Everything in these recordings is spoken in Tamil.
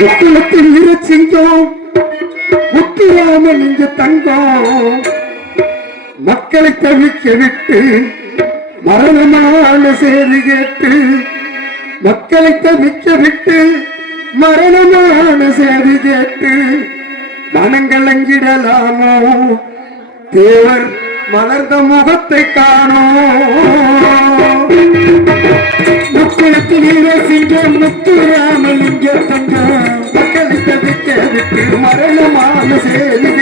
முத்தளத்தில் இரு சிங்கம் முத்துராமல் இங்கு தங்கம். மக்களை தவிக்க விட்டு மரணமான செய்தி கேட்டு மக்களை தவிக்க விட்டு மரணமான செய்தி கேட்டு மனங்கலங்கிடலாமோ தேவர் மலர்ந்த முகத்தை காணோ? முத்து வீரசிங்க முத்து ராமலிங்க தங்க மக்களித்த விட்டு மரணமான சேலுக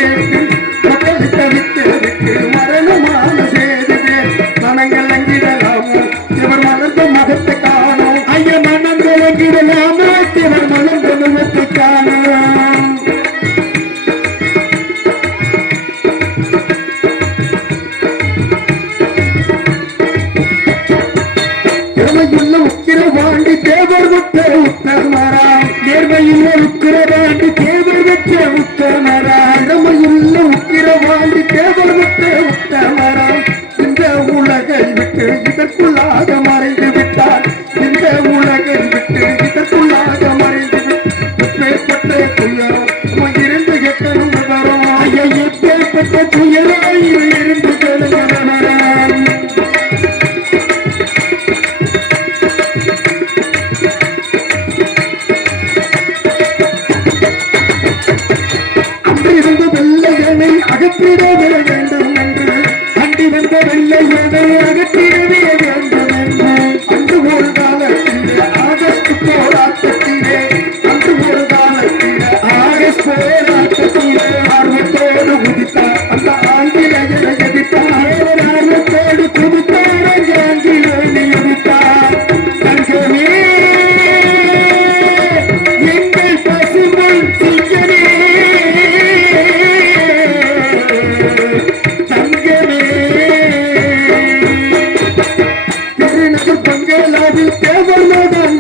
முத்தர் முத்தர் மரான் நேர்மையில் இருக்கிறதாண்டு தேவை பெற்ற முத்தர் அகற்றிடவே வேண்டும் என்று அண்டி வந்த வெள்ளை எதை அகற்றிடவே வேண்டும் என்று அன்று ஒரு காலத்திலே ஆகஸ்ட் போராட்டத்திலே அன்று ஒரு காலத்திலே ஆகஸ்ட் போராட்டம் பங்கு லாபில் தேவர் மேடம்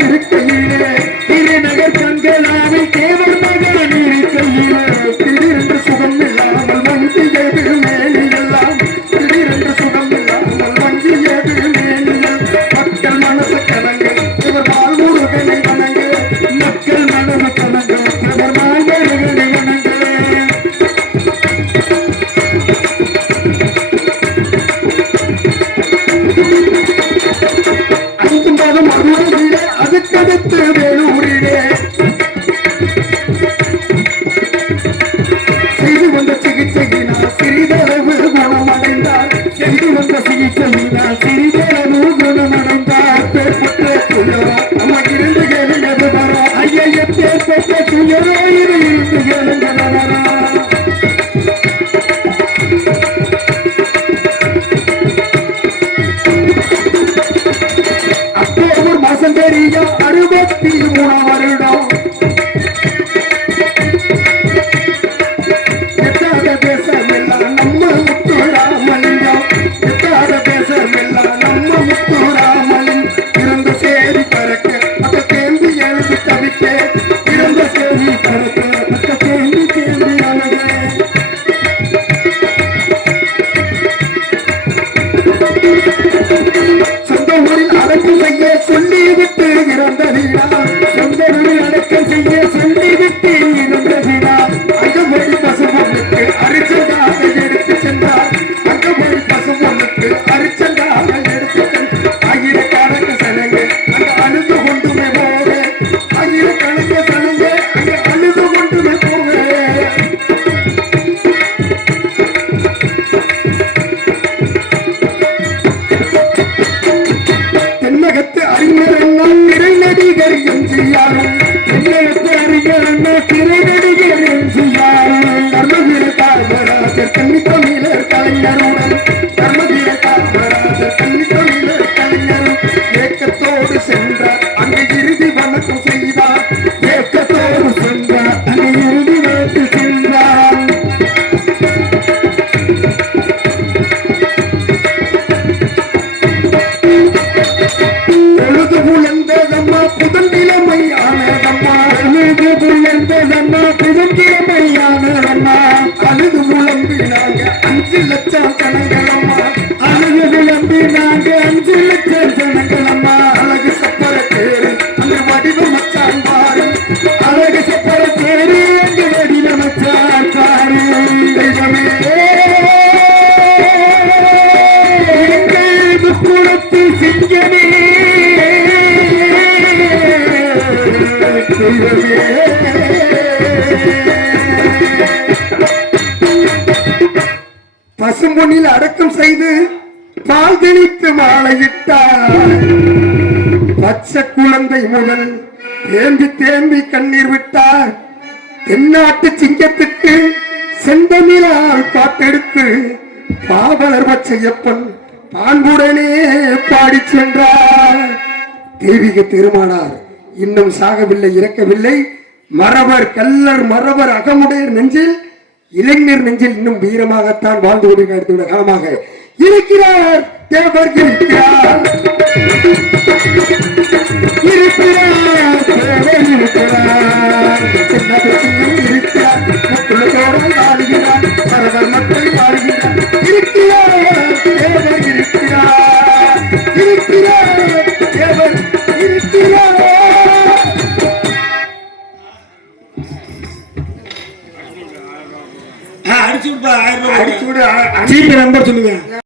Thank you. பசும்பொன்னில் அடக்கம் செய்து பால் தெளித்து மாலையிட்டார். பச்சை குழந்தை முதல் தேம்பி தேம்பி கண்ணீர் விட்டார். தென்னாட்டு சிங்கத்துக்கு செந்தமிழால் பாட்டெடுத்து பாவலர் பச்சையப்பன் பான்புடனே பாடி சென்றார். தெய்வீக திருமானார். இன்னும் சாகவில்லை இறக்கவில்லை. மறவர் கல்லர் மறவர் அகமுடையர் நெஞ்சில் இளைஞர் நெஞ்சில் இன்னும் வீரமாகத்தான் வாழ்ந்து கொண்டிருக்கிற காலமாக இருக்கிறார் தேவர் இருக்கிறார் இருக்கிறார். இருக்கிறார்.